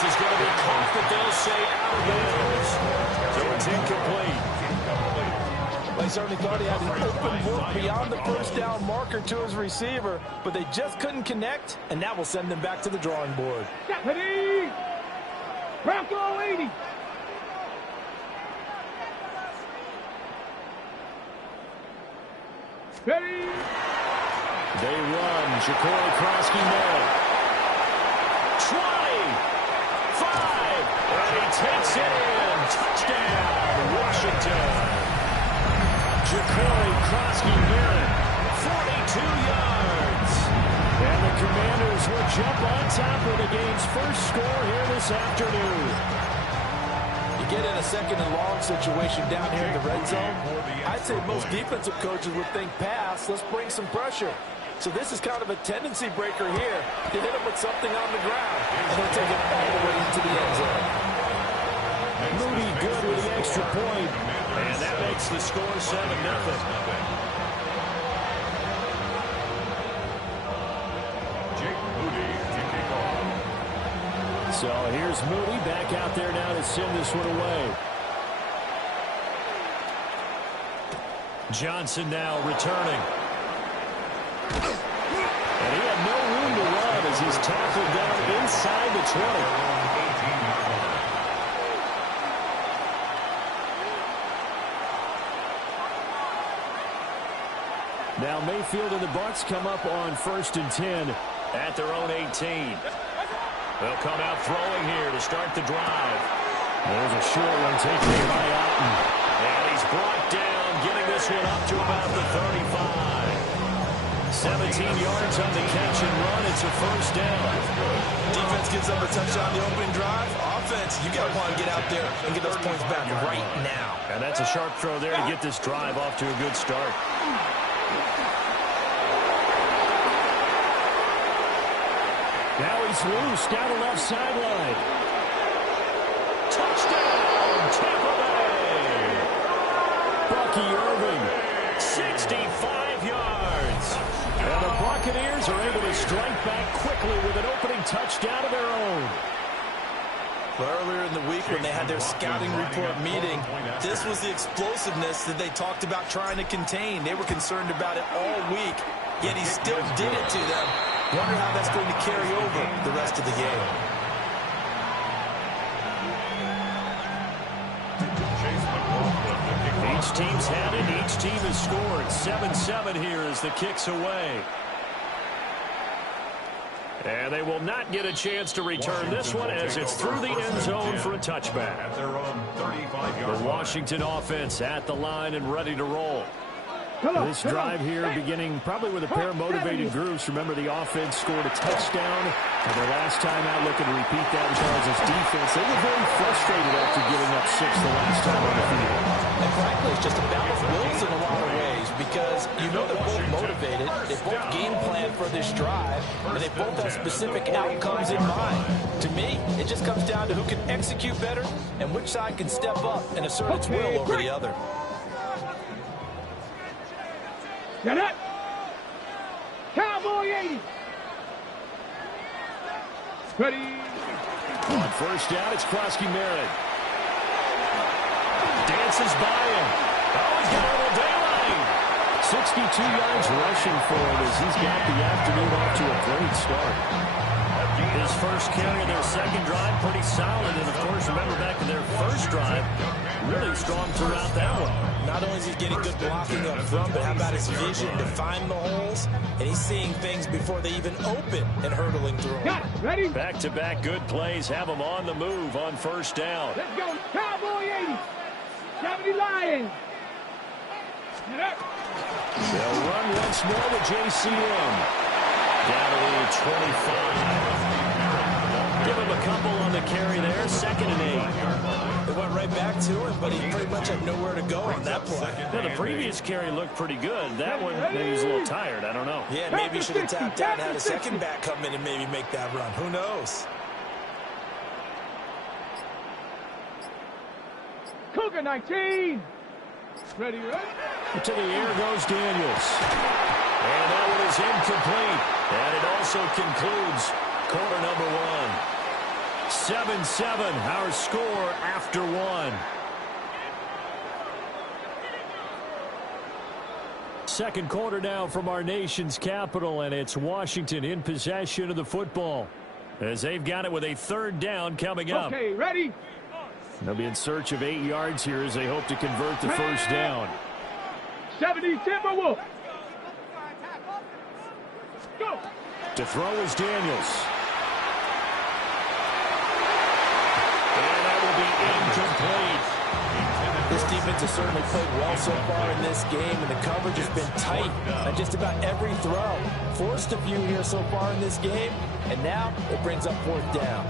This is going to be caught, but they'll say out of bounds. So it's incomplete. They certainly thought he had an open book beyond the first down marker to his receiver, but they just couldn't connect, and that will send them back to the drawing board. Ready? Bronco 80. Ready? They run. Jacory Krosky-Merritt. 20. 5. And he takes it in. Touchdown, Washington. Jacory Krosky-Merritt, 42 yards. And the Commanders will jump on top of the game's first score here this afternoon. You get in a second and long situation down here in the red zone, I'd say most defensive coaches would think pass, let's bring some pressure. So this is kind of a tendency breaker here to hit him with something on the ground and then take it all the way into the end zone. Moody good with the extra point. And that makes the score 7-0. So here's Moody back out there now to send this one away. Johnson now returning. And he had no room to run as he's tackled down inside the 20. Now Mayfield and the Bucs come up on 1st and 10 at their own 18. They'll come out throwing here to start the drive. There's a short one taken by Alton. And he's brought down, getting this one up to about the 35. 17 yards on the catch and run. It's a first down. Defense gives up a touchdown on the opening drive. Offense, you got to want to get out there and get those points back right now. And that's a sharp throw there to get this drive off to a good start. Now he's loose down the left sideline. Touchdown, Tampa Bay! Bucky Irving, 65 yards. And the Buccaneers are able to strike back quickly with an opening touchdown of their own. Earlier in the week when they had their scouting report meeting, this was the explosiveness that they talked about trying to contain. They were concerned about it all week, yet he still did it to them. Wonder how that's going to carry over the rest of the game. Each team's had it. Each team has scored. 7-7 here as the kick's away. And they will not get a chance to return this one as it's through the end zone for a touchback. The Washington offense at the line and ready to roll. This drive here beginning probably with a pair of motivated groups. Remember, the offense scored a touchdown. And their last time out looking to repeat that in Charles' defense. They were very frustrated after giving up 6 the last time on the field. And frankly, it's just a battle of wills in a lot of ways because you know they're both motivated. They both game plan for this drive, and they both have specific outcomes in mind. To me, it just comes down to who can execute better and which side can step up and assert its will over the other. Get it! Cowboy 80! Ready! On first down, it's Krosky-Merritt. Dances by him. Oh, he's got a little daylight. 62 yards rushing for him as he's got the afternoon off to a great start. His first carry of their second drive, pretty solid. And, of course, remember back to their first drive, really strong throughout that one. Not only is he getting good blocking up front, but how about his vision to find the holes? And he's seeing things before they even open and hurdling through them. Got it. Ready? Back-to-back good plays have him on the move on first down. Let's go. Cowboy 80. 70 Lions. Get up. They'll run once more with JCM. Down to the 25. Give him a couple on the carry there. 2nd and 8. It went right back to him, but he pretty much had nowhere to go on that play. Well, the previous carry looked pretty good. That one, maybe he was a little tired. I don't know. Yeah, maybe he should have tapped out and had a second back come in and maybe make that run. Who knows? Cougar 19. Ready, ready? To the air goes Daniels. And that one is incomplete. And it also concludes quarter number 1. 7-7, our score after one. Second quarter now from our nation's capital, and it's Washington in possession of the football as they've got it with a third down coming up. Okay, ready? They'll be in search of 8 yards here as they hope to convert the first down. 70 Timberwolf. Go. To throw is Daniels. And that will be incomplete. This defense has certainly played well so far in this game, and the coverage has been tight on just about every throw. Forced a few here so far in this game, and now it brings up fourth down.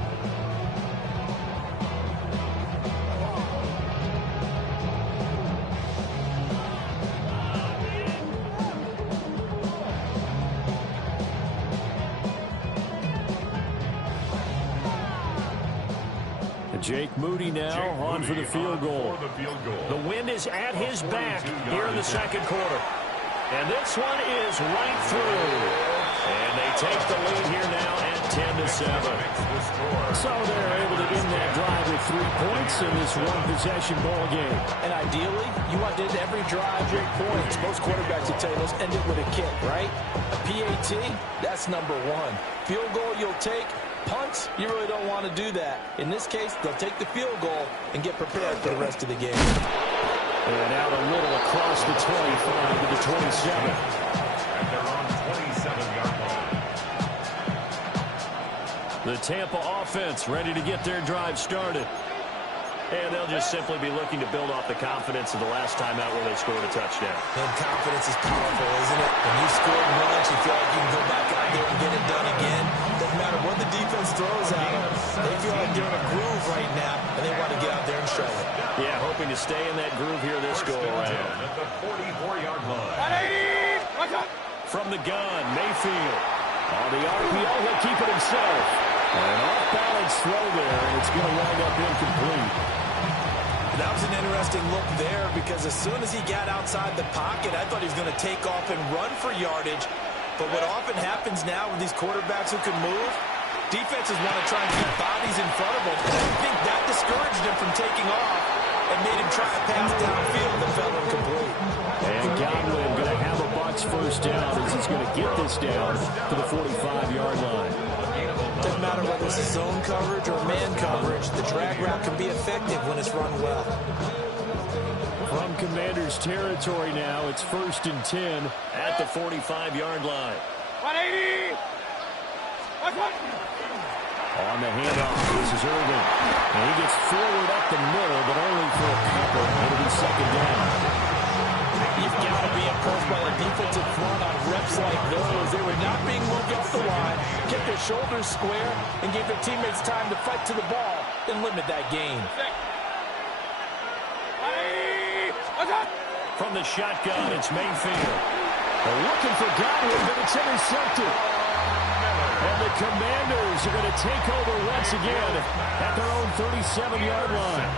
Jake Moody now on for the field goal. The wind is at his back here in the second quarter. And this one is right through. And they take the lead here now at 10-7. So they're able to end that drive with 3 points in this one-possession ball game. And ideally, you want to end every drive with points. Most quarterbacks will tell you, let's end it with a kick, right? A PAT, that's number one. Field goal you'll take. Punts, you really don't want to do that. In this case, they'll take the field goal and get prepared for the rest of the game. And out a little across the 25 to the 27. And they're on 27-yard line. The Tampa offense ready to get their drive started. And they'll just simply be looking to build off the confidence of the last time out where they scored a touchdown. And confidence is powerful, isn't it? When you score once, you feel like you can go back out there and get it done again. Doesn't matter what the defense throws at them. They feel like they're in a groove right now, and they want to get out there and show it. Yeah, hoping to stay in that groove here this go-around. At the 44-yard line. From the gun, Mayfield. On the RPO, he'll keep it himself. An off-balance throw there, and it's going to wind up incomplete. That was an interesting look there because as soon as he got outside the pocket, I thought he was going to take off and run for yardage. But what often happens now with these quarterbacks who can move, defenses want to try and keep bodies in front of them. And I think that discouraged him from taking off and made him try to pass downfield that fell incomplete. And Godwin going to have a Bucs first down as he's going to get this down to the 45-yard line. Doesn't matter whether it's zone coverage or man coverage, the drag route can be effective when it's run well. From Commanders territory now, it's 1st and 10 at the 45-yard line. 180. On the handoff, this is Irvin. And he gets forward up the middle, but only for a couple. It'll be second down. You've got to be impressed by the defensive front on reps like those. They were not being moved up the line, kept their shoulders square, and gave their teammates time to fight to the ball and limit that gain. From the shotgun, it's Mayfield. They're looking for Godwin, but it's intercepted. And the Commanders are going to take over once again at their own 37-yard line.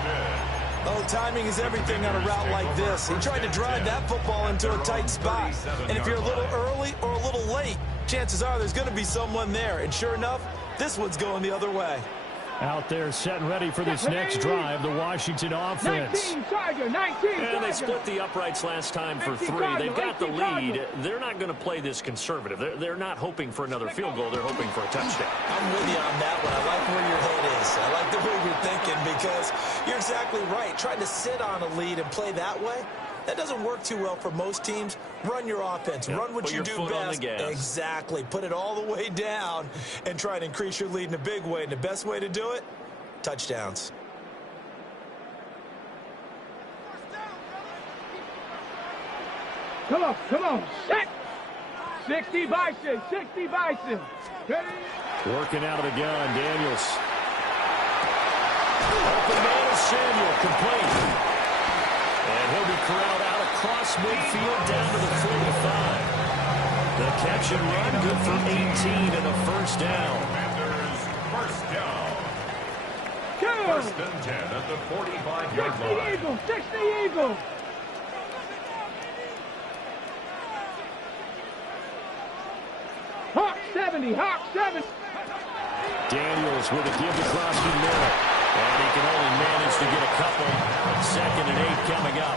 Oh, timing is everything on a route like this. He tried to drive that football into a tight spot. And if you're a little early or a little late, chances are there's going to be someone there. And sure enough, this one's going the other way. Out there set and ready for this next drive, the Washington offense. 19 Tiger, 19 And they split the uprights last time for 3. They've got the lead. They're not going to play this conservative. They're not hoping for another field goal. They're hoping for a touchdown. I'm with you on that one. I like where your head is. I like the way you're thinking because you're exactly right. Trying to sit on a lead and play that way, that doesn't work too well for most teams. Run your offense. Yep. Run what Put you your do foot best. on the gas. Exactly. Put it all the way down and try to increase your lead in a big way. And the best way to do it, touchdowns. Come on. Set. 60 Bison. Ready? Working out of the gun, Daniels. Open man is Samuel, complete. And he'll be corralled out across midfield down to the 45. The catch and run, good for 18 and a first down. Commanders, first down. Go. 1st and 10 at the 45-yard line. 60 Eagles. Hawk 70. Daniels with a give to Crosby middle. And he can only manage to get a couple. 2nd and 8 coming up.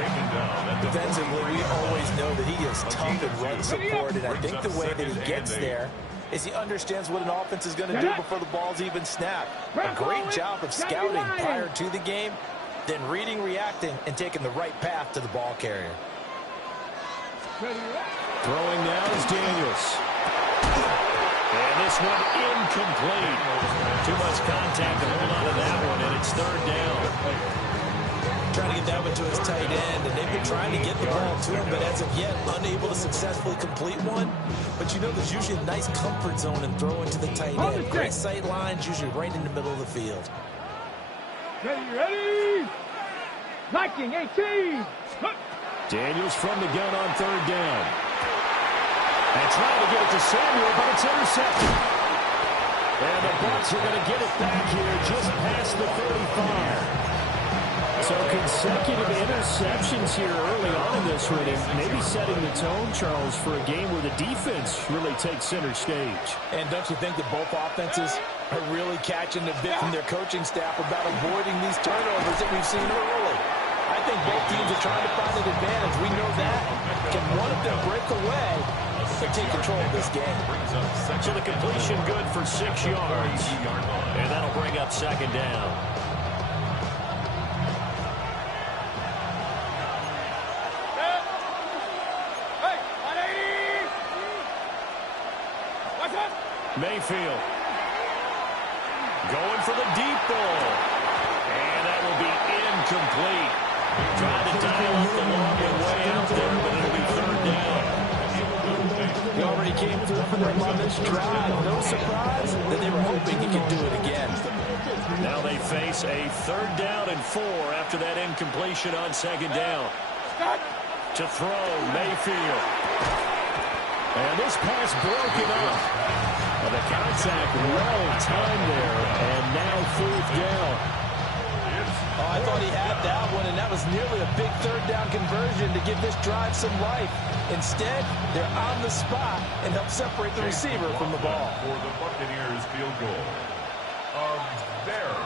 Taken down. Defensively, we always know that he is tough in run support, and I think the way that he gets there is he understands what an offense is going to do before the ball's even snapped. A great job of scouting prior to the game, then reading, reacting, and taking the right path to the ball carrier. Throwing now is Daniels. And this one incomplete. Too much contact to hold on to that one, and it's 3rd down. Trying to get that one to his tight end, and they've been trying to get the ball to him, but as of yet, unable to successfully complete one. But you know there's usually a nice comfort zone in throwing to the tight end. Great sight lines, usually right in the middle of the field. Ready? Liking 18. Daniels from the gun on 3rd down. And trying to get it to Samuel, but it's intercepted. And the Bucs are going to get it back here just past the 35. So consecutive interceptions here early on in this one, and maybe setting the tone, Charles, for a game where the defense really takes center stage. And don't you think that both offenses are really catching a bit from their coaching staff about avoiding these turnovers that we've seen early? I think both teams are trying to find an advantage. We know that. Can one of them break away and take control of this game? So the completion good for 6 yards. And that'll bring up 2nd down. Mayfield going for the deep ball. And that will be incomplete. Trying to dial up the long way out there, but it'll be 3rd down. He already came through for them on this drive. No surprise that they were hoping he could do it again. Now they face a 3rd down and 4 after that incompletion on 2nd down. To throw, Mayfield. And this pass broken up. And the contact well timed there, and now 4th down. Oh, I thought he had that one, and that was nearly a big 3rd down conversion to give this drive some life. Instead, they're on the spot and help separate the receiver from the ball. For the Buccaneers field goal. A very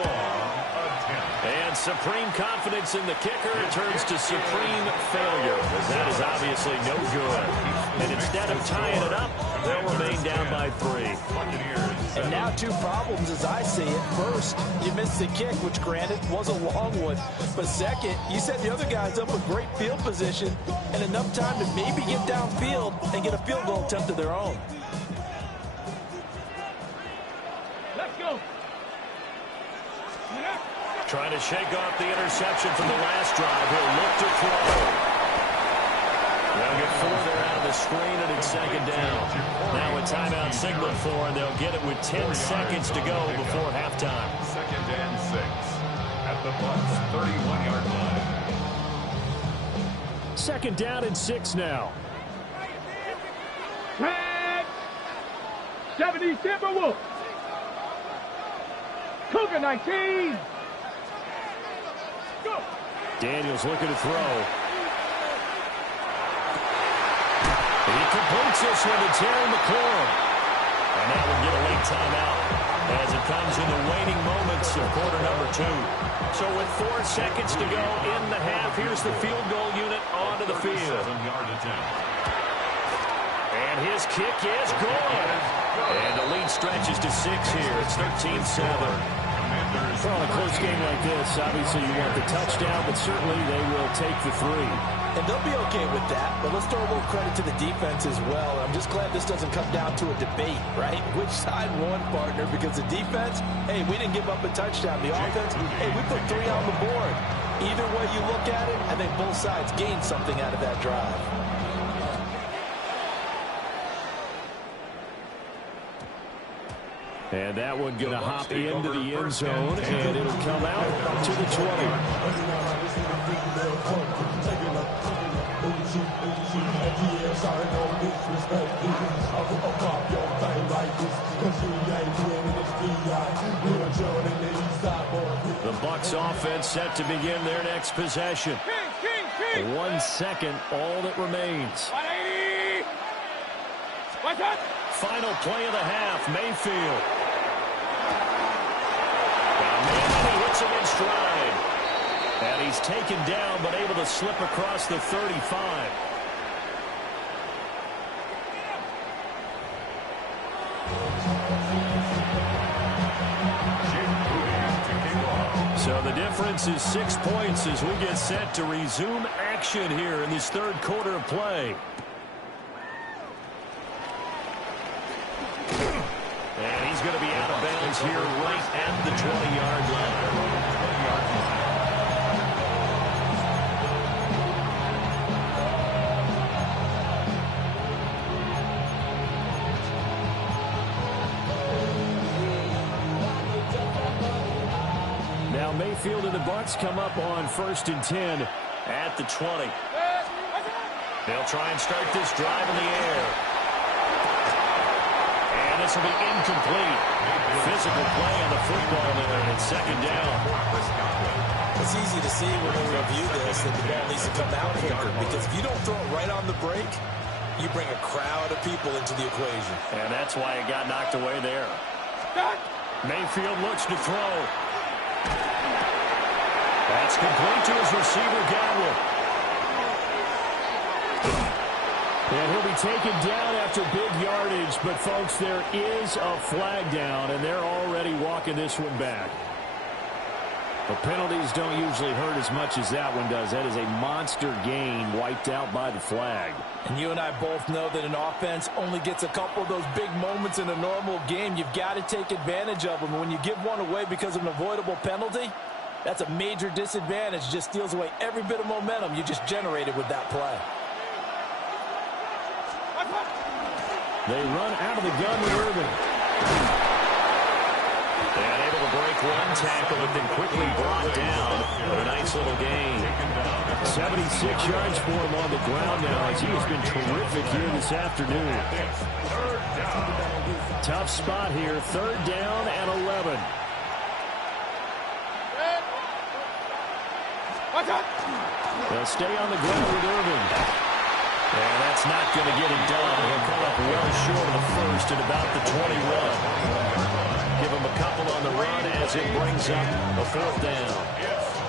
long attempt. And supreme confidence in the kicker turns to supreme failure. That is obviously no good. And instead of tying it up, they'll remain down by 3. And now 2 problems as I see it. First, you missed the kick, which granted was a long one. But second, you set the other guys up with great field position and enough time to maybe get downfield and get a field goal attempt of their own. Let's go. Trying to shake off the interception from the last drive. He'll look to throw. They'll get 4 there out of the screen, and it's 2nd down. Now a timeout signal for, and they'll get it with 10 seconds to go before halftime. 2nd and 6 at the Bucs 31-yard line. 2nd down and 6 now. Red 70 Timberwolves. Cougar 19. Go. Daniels looking to throw. He completes this one to Terry McLaurin. And that will get a late timeout as it comes in the waning moments of quarter number 2. So with 4 seconds to go in the half, here's the field goal unit onto the field. 7-yard attempt. And his kick is good. And the lead stretches to 6 here. It's 13-7. For on a close game like this, obviously you want the touchdown, but certainly they will take the 3. And they'll be okay with that, but let's throw a little credit to the defense as well. I'm just glad this doesn't come down to a debate, right? Which side won, partner? Because the defense, hey, we didn't give up a touchdown. The offense, hey, we put 3 on the board. Either way you look at it, I think both sides gained something out of that drive. And that one going to hop into the end zone, and it'll come out to the 20. The Bucs offense set to begin their next possession. 1 second, all that remains. 180. What's up? final play of the half. Mayfield. And he hits him in stride. And he's taken down but able to slip across the 35. So the difference is 6 points as we get set to resume action here in this third quarter of play. And he's going to be out of bounds here right at the 20-yard line. Now Mayfield and the Bucs come up on 1st and 10 at the 20. They'll try and start this drive in the air. And this will be incomplete. Physical play on the football there, and it's 2nd down. It's easy to see when we review this that the ball needs to come out quicker, because if you don't throw it right on the break, you bring a crowd of people into the equation. And that's why it got knocked away there. Mayfield looks to throw. That's complete to his receiver, Godwin. And he'll be taken down after big yardage, but, folks, there is a flag down, and they're already walking this one back. The penalties don't usually hurt as much as that one does. That is a monster gain wiped out by the flag. And you and I both know that an offense only gets a couple of those big moments in a normal game. You've got to take advantage of them. When you give one away because of an avoidable penalty, that's a major disadvantage. Just steals away every bit of momentum you just generated with that play. They run out of the gun with Irvin. And able to break one tackle, but then quickly brought down. But a nice little gain. 76 yards for him on the ground now, as he has been terrific here this afternoon. Tough spot here. 3rd down and 11. They'll stay on the ground with Irvin. And that's not going to get it done. He'll come up well short of the first at about the 21. Give him a couple on the run as it brings up a 4th down.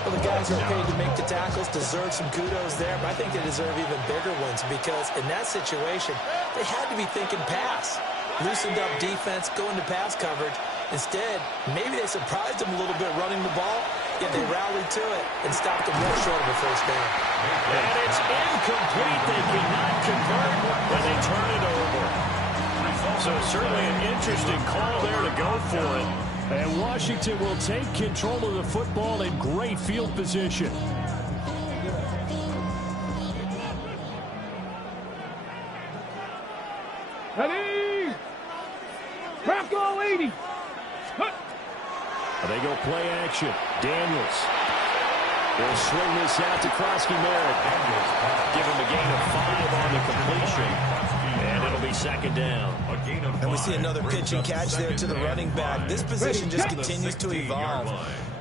Well, the guys who are paid to make the tackles deserve some kudos there, but I think they deserve even bigger ones, because in that situation, they had to be thinking pass. Loosened up defense, going to pass coverage. Instead, maybe they surprised him a little bit running the ball, yet they rallied to it and stopped him well short of a 1st down. And it's incomplete. They cannot convert when they turn it over. So certainly an interesting call there to go for it. And Washington will take control of the football in great field position. Ready? Crack all 80. They go play action. Daniels. They'll swing this out to Krosky-Merritt. Give him a gain of 5 on the completion. And it'll be 2nd down. And we see another pitch and catch there to the running back. This position just continues to evolve.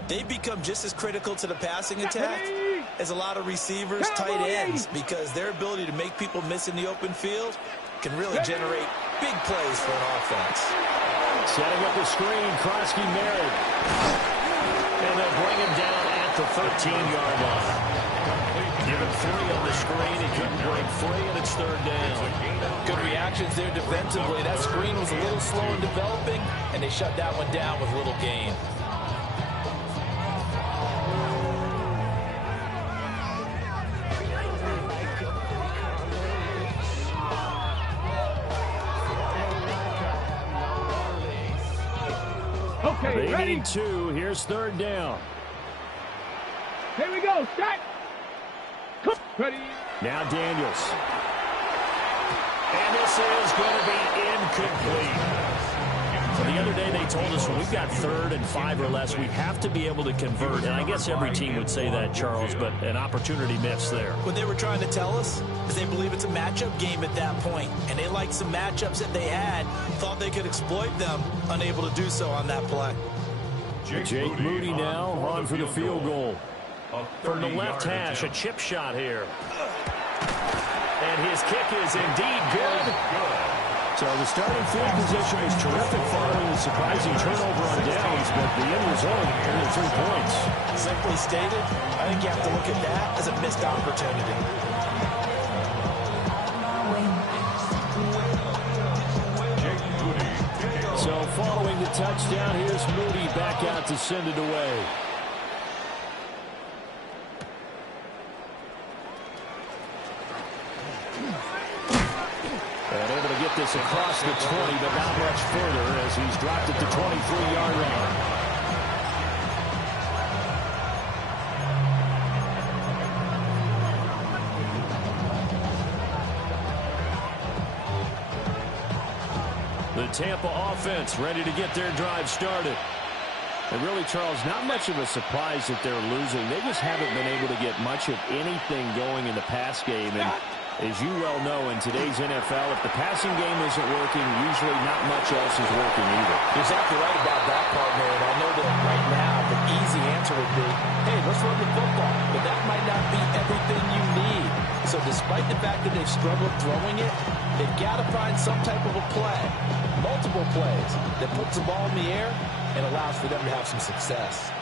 They become just as critical to the passing attack as a lot of receivers, tight ends, because their ability to make people miss in the open field can really generate big plays for an offense. Setting up the screen, Krosky-Merritt. And they'll bring him down at the 13-yard line. Give him 3 on the screen. He couldn't break free, and it's 3rd down. Good reactions there defensively. That screen was a little slow in developing, and they shut that one down with little gain. Okay, they ready? need 2. Here's 3rd down. Here we go. Start. Ready? Now Daniels. And this is going to be incomplete. So the other day they told us when we've got 3rd and 5 or less, we have to be able to convert. And I guess every team would say that, Charles, but an opportunity missed there. What they were trying to tell us is they believe it's a matchup game at that point, and they liked some matchups that they had, thought they could exploit them, unable to do so on that play. Jake Moody now on for the field goal. From the left hash, a chip shot here. And his kick is indeed good. So the starting field position was terrific following the surprising turnover on downs, but the end result, only 3 points. Simply stated, I think you have to look at that as a missed opportunity. So following the touchdown, here's Moody back out to send it away. And able to get this across the 20, but not much further as he's dropped at the 23-yard line. The Tampa offense ready to get their drive started. And really, Charles, not much of a surprise that they're losing. They just haven't been able to get much of anything going in the pass game. And as you well know, in today's NFL, if the passing game isn't working, usually not much else is working either. You're exactly right about that, partner. And I know that right now the easy answer would be, hey, let's run the football. But that might not be everything you need. So despite the fact that they've struggled throwing it, they've got to find some type of a play, multiple plays, that puts the ball in the air and allows for them to have some success.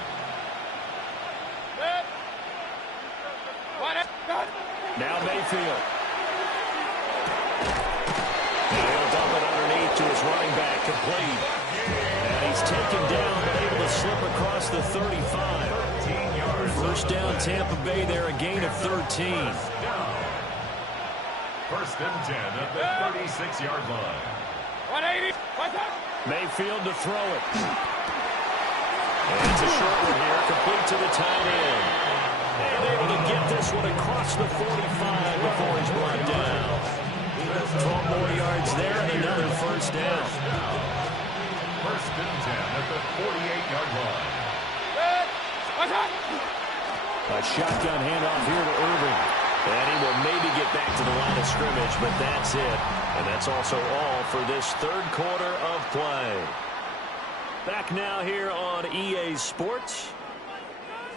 Now Mayfield. He'll dump it underneath to his running back, complete. And he's taken down, but able to slip across the 35. First down, Tampa Bay there, a gain of 13. First and 10 at the 36-yard line. 180. Mayfield to throw it. And it's a short one here, complete to the tight end. And able to get this one across the 45 before he's brought down. 12 more yards there and another first down. First and 10 at the 48-yard line. A shotgun handoff here to Irving. And he will maybe get back to the line of scrimmage, but that's it. And that's also all for this third quarter of play. Back now here on EA Sports.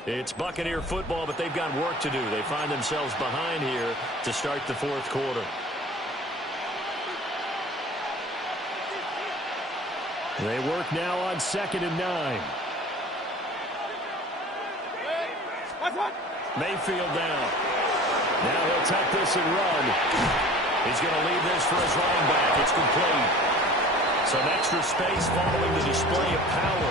It's Buccaneer football, but they've got work to do. They find themselves behind here to start the fourth quarter. They work now on 2nd and 9. Mayfield down. Now he'll tuck this and run. He's going to leave this for his running back. It's complete. Some extra space following the display of power.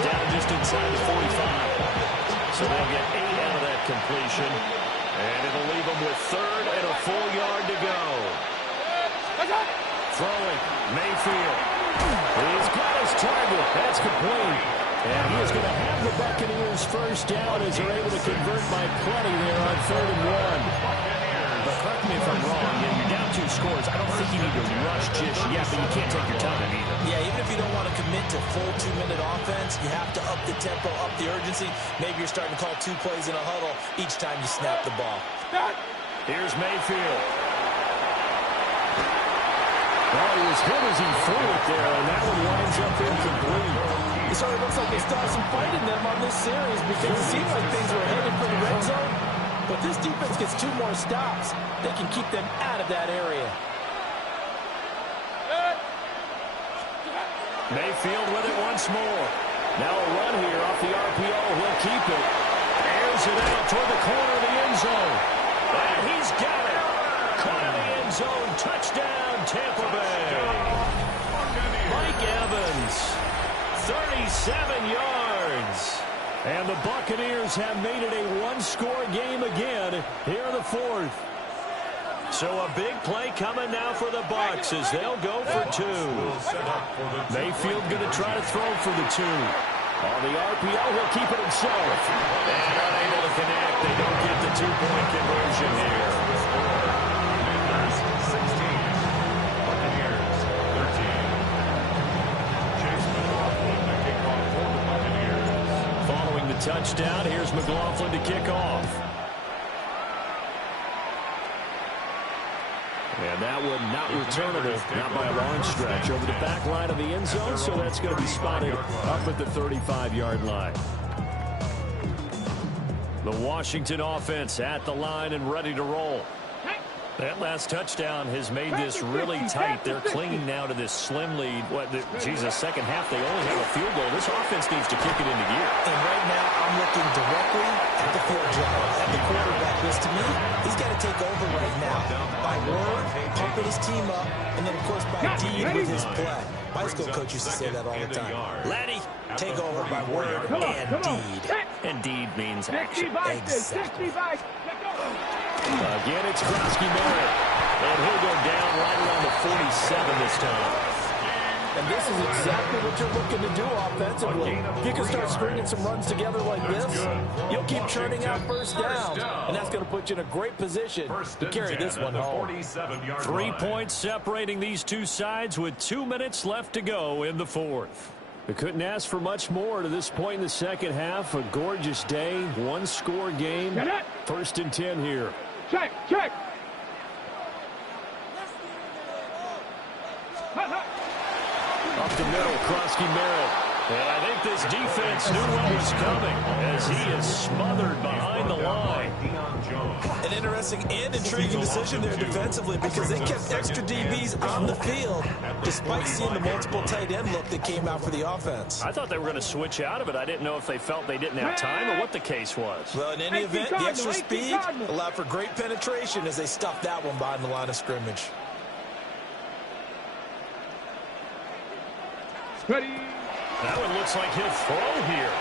Down just inside the 45. So they'll get 8 out of that completion. And it'll leave them with 3rd and a full yard to go. Throwing. Mayfield. He's got his target. That's complete. And he is going to have the Buccaneers first down as they're able to convert by plenty there on 3rd and 1. But correct me if I'm wrong, you're down 2 scores. I don't think you need to rush just yet, but you can't take your time either. Yeah, even if you don't want to commit to full 2-minute offense, you have to up the tempo, up the urgency. Maybe you're starting to call 2 plays in a huddle each time you snap the ball. Here's Mayfield. Well, he was hit as he threw it there, and that one winds up incomplete. It sort of looks like they still have some fight in them on this series because it seemed like things were headed for the red zone. But this defense gets 2 more stops. They can keep them out of that area. Mayfield with it once more. Now a run here off the RPO. He'll keep it. Airs it out toward the corner of the end zone. And he's got it. Caught in the end zone. Touchdown, Tampa Bay. Mike Evans, 37 yards. And the Buccaneers have made it a 1-score game again here in the 4th. So a big play coming now for the Bucs as they'll go for 2. Mayfield going to try to throw for the 2. On the RPO, he'll keep it himself. And unable to connect. They don't get the 2-point conversion here. 16. Buccaneers 13. Chase McLaughlin to kick off for the Buccaneers. Following the touchdown, here's McLaughlin to kick off. And that one not returnable, not by a long stretch, over the back line of the end zone, so that's going to be spotted up at the 35-yard line. The Washington offense at the line and ready to roll. That last touchdown has made this really tight. They're clinging now to this slim lead. Jesus, second half, they only have a field goal. This offense needs to kick it into gear. And right now, I'm looking directly at the field general, at the quarterback. Because to me, he's got to take over right now by word, pumping his team up, and then, of course, by deed with his play. My school coach used to say that all the time. Laddie, take over by word and deed. And deed means action. Exactly. Again, it's Krosky-Merritt. And he'll go down right around the 47 this time. And this is exactly what you're looking to do offensively. If you can start stringing some runs together like this, you'll keep churning out first downs. And that's going to put you in a great position to carry this one home. 3 points separating these two sides with 2 minutes left to go in the fourth. We couldn't ask for much more to this point in the second half. A gorgeous day, one-score game. 1st and 10 here. Check. Up the middle, Krosky-Merritt. And I think this defense knew what was coming as he is smothered behind the line. An interesting and intriguing decision there defensively because they kept extra DBs on the field despite seeing the multiple tight end look that came out for the offense. I thought they were going to switch out of it. I didn't know if they felt they didn't have time or what the case was. Well, in any event, the extra speed allowed for great penetration as they stuffed that one behind the line of scrimmage. Ready. That one looks like he'll throw here.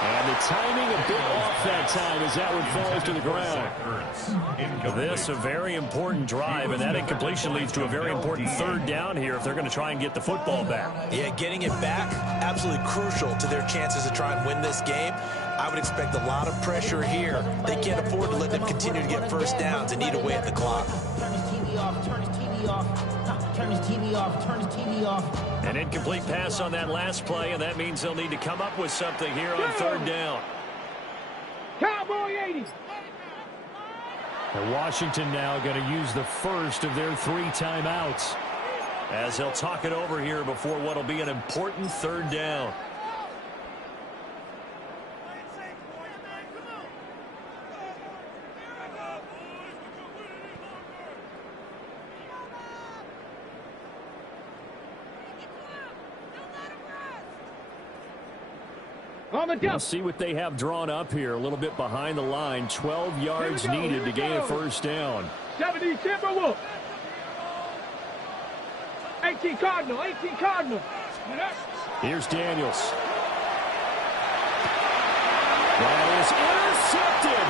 And the timing a bit off that time as that one falls to the ground. This a very important drive, and that incompletion leads to a very important 3rd down here if they're going to try and get the football back. Yeah, getting it back, absolutely crucial to their chances to try and win this game. I would expect a lot of pressure here. They can't afford to let them continue to get first downs and eat away at the clock. Turn his TV off, turn his TV off, turn his TV off, turn his TV off. An incomplete pass on that last play, and that means they'll need to come up with something here on 3rd down. Cowboy 80. And Washington now going to use the first of their 3 timeouts as they'll talk it over here before what will be an important 3rd down. We'll see what they have drawn up here. A little bit behind the line. 12 yards needed to gain a first down. 70 Timberwolves. 18 Cardinal. Here's Daniels. That is intercepted.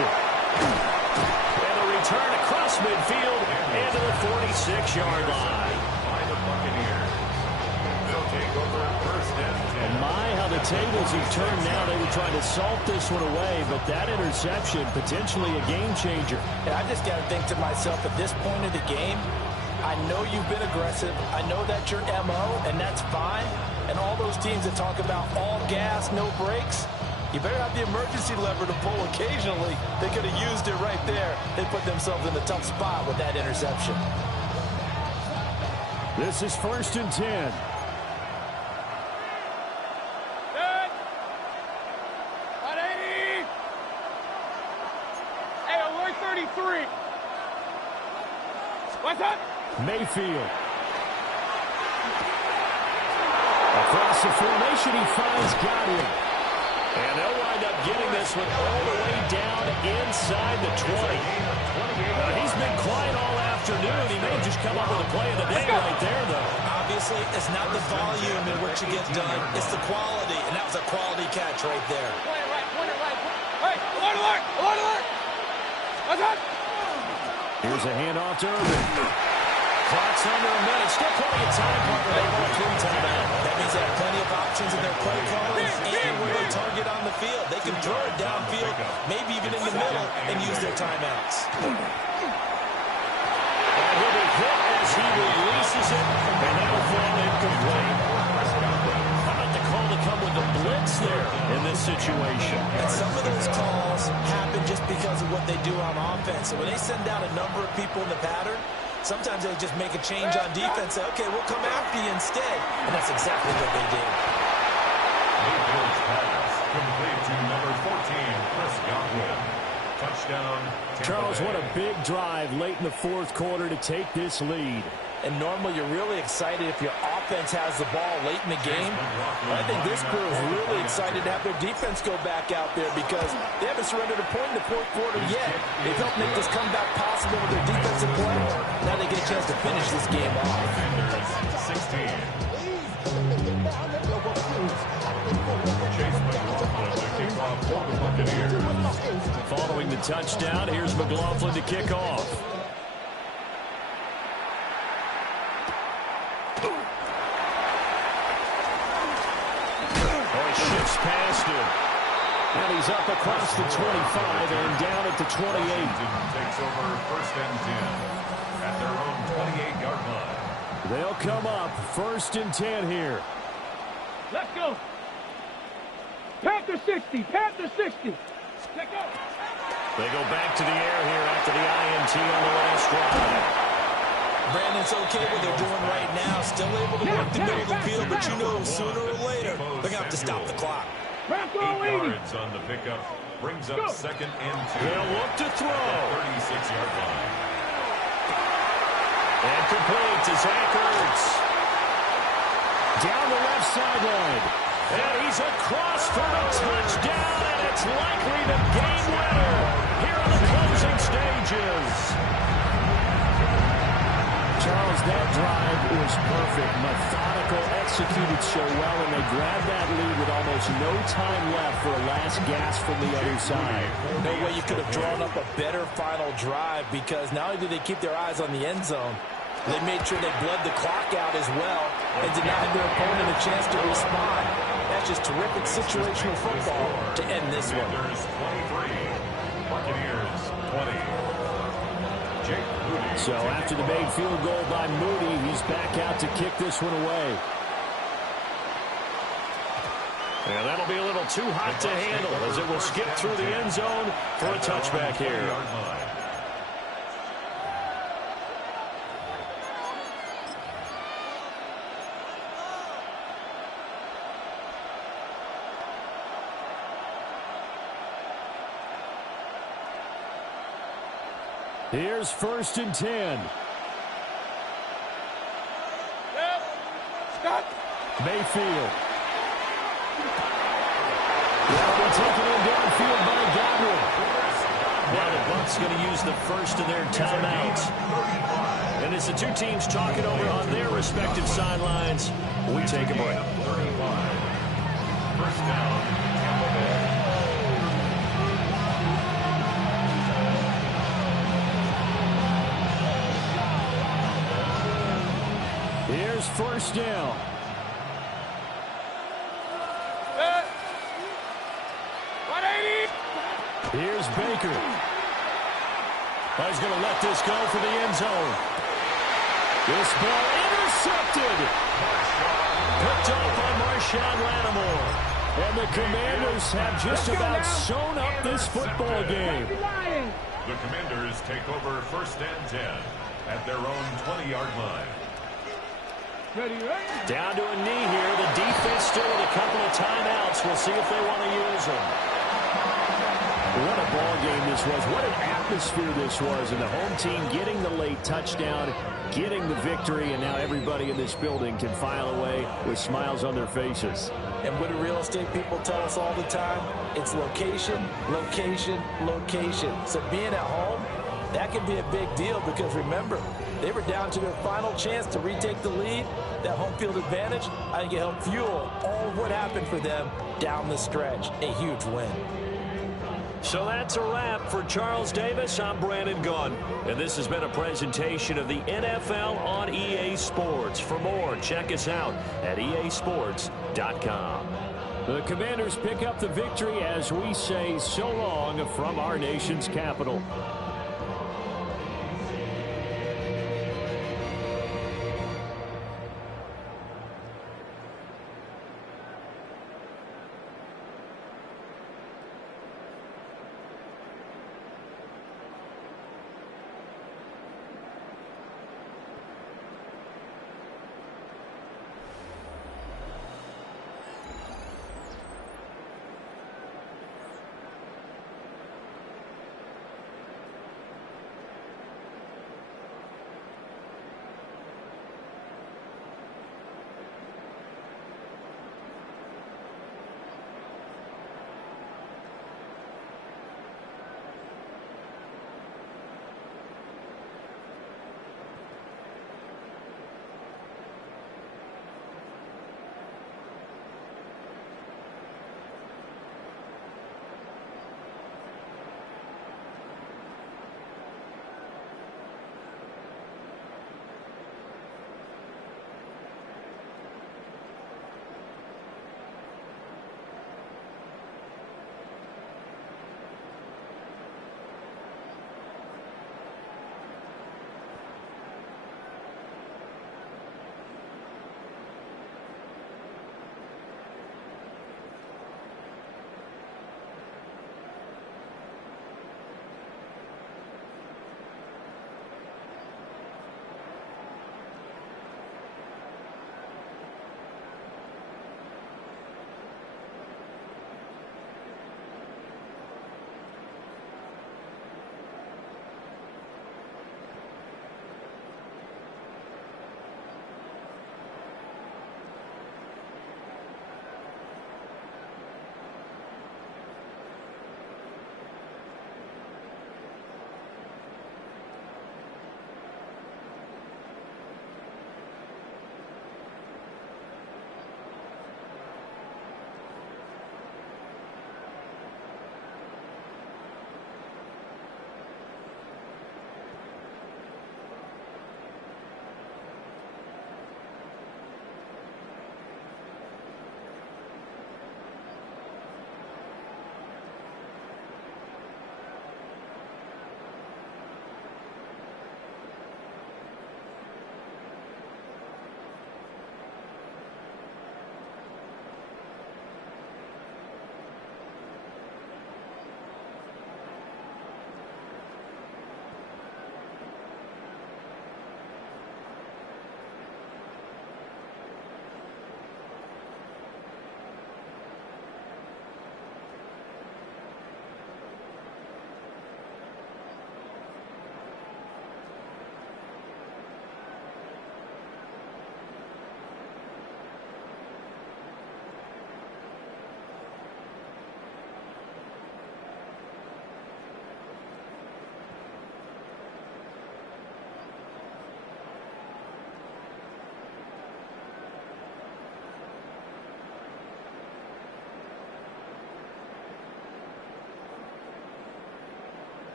And a return across midfield and to the 46-yard line. By the Buccaneers. They'll take over 1st and 10. My, how the tables have turned now. They were trying to salt this one away, but that interception, potentially a game changer. And I just got to think to myself, at this point of the game, I know you've been aggressive. I know that's your MO, and that's fine. And all those teams that talk about all gas, no brakes, you better have the emergency lever to pull occasionally. They could have used it right there. They put themselves in a tough spot with that interception. This is 1st and 10. What's up? Mayfield. Across the formation, he finds Godwin. And they'll wind up getting this one all the way down inside the 20. He's been quiet all afternoon. He may have just come up with a play of the day right there, though. Obviously, it's not the volume in which you get done. It's the quality, and that was a quality catch right there. Point it right. Hey, alert! What's up? Here's a handoff to Irvin. Clock's under a minute. Still plenty of time, partner. They want a 3 timeout. That means they have plenty of options in their play calling and where they target on the field. They can throw it downfield, maybe even in the middle, and use their timeouts. And he'll be hit as he releases it, and that'll fall incomplete. How about the call to come with the blitz there in this situation? And some of those calls happen just because of what they do on offense. So when they send down a number of people in the pattern, sometimes they just make a change on defense, say, okay, we'll come after you instead. And that's exactly what they did. Mayfield's pass complete to number 14, Chris Godwin. Touchdown, Charles, what a big drive late in the fourth quarter to take this lead. And normally you're really excited if your offense has the ball late in the game. But I think this crew is really excited to have their defense go back out there because they haven't surrendered a point in the fourth quarter yet. They've helped make this comeback possible with their defensive play. Now they get a chance to finish this game off. 16. Chase McLaughlin to kick off for the Buccaneers. Following the touchdown, here's McLaughlin to kick off. Shifts past him. And he's up across the 25 and down at the 28. Washington takes over first and 10 at their own 28-yard line. They'll come up first and 10 here. Let's go. Panther 60. Panther 60. Check out. They go back to the air here after the INT on the last drive. Brandon's okay what they're doing right now. Still able to work the middle of the field, but you know sooner or later they're going to have to stop the clock. 8 yards on the pickup. Brings up second and 2. They'll look to throw. 36-yard line. And complete to Zach Ertz. Down the left sideline. And he's across for a touchdown, and it's likely the game winner here in the closing stages. Charles, that drive was perfect. Methodical, executed so well, and they grabbed that lead with almost no time left for a last gasp from the other side. No way you could have drawn up a better final drive because not only did they keep their eyes on the end zone, they made sure they bled the clock out as well and denied their opponent a chance to respond. That's just terrific situational football to end this one. Commanders 23, Buccaneers 20. So after the made field goal by Moody, he's back out to kick this one away. And that'll be a little too hot to handle as it will skip through the end zone for a touchback here. Here's first and 10. Stop. Mayfield. That'll be taken in downfield by Godwin. Now the Bucs going to use the first of their timeouts. And as the two teams talking over on their respective sidelines, we take a break. First down, Tampa Bay. Here's first down. Here's Baker. He's going to let this go for the end zone. This ball intercepted. Picked off by Marshawn Lattimore. And the Commanders have just about sewn up this football game. The Commanders take over first and 10 at their own 20-yard line. Down to a knee here. The defense still with a couple of timeouts. We'll see if they want to use them. What a ball game this was. What an atmosphere this was. And the home team getting the late touchdown, getting the victory, and now everybody in this building can file away with smiles on their faces. And what do real estate people tell us all the time? It's location, location, location. So being at home, that can be a big deal because remember, they were down to their final chance to retake the lead. That home field advantage, I think it helped fuel all of what happened for them down the stretch. A huge win. So that's a wrap for Charles Davis. I'm Brandon Gunn, and this has been a presentation of the NFL on EA Sports. For more, check us out at easports.com. The Commanders pick up the victory as we say so long from our nation's capital.